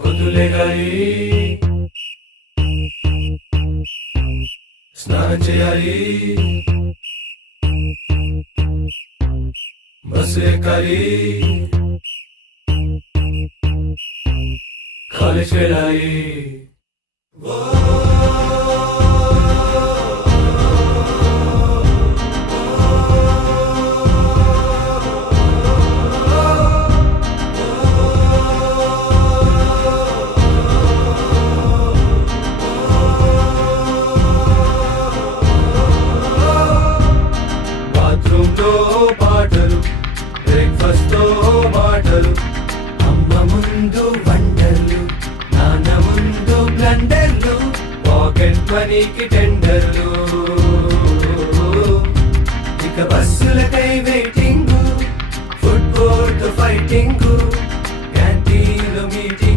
పొద్దులేగాలి, స్నానం చేయాలి, బస్సు ఎక్కాలి, కాలేజ్ వెళ్ళాలి. బాత్రూమ్ తో పాటలు, బ్రేక్ఫాస్ట్ తో మాటలు, అమ్మ ముందు వండర్లు, నాన్న ముందు బ్లండర్లు, పాకెట్ మనీకి టెండర్లు.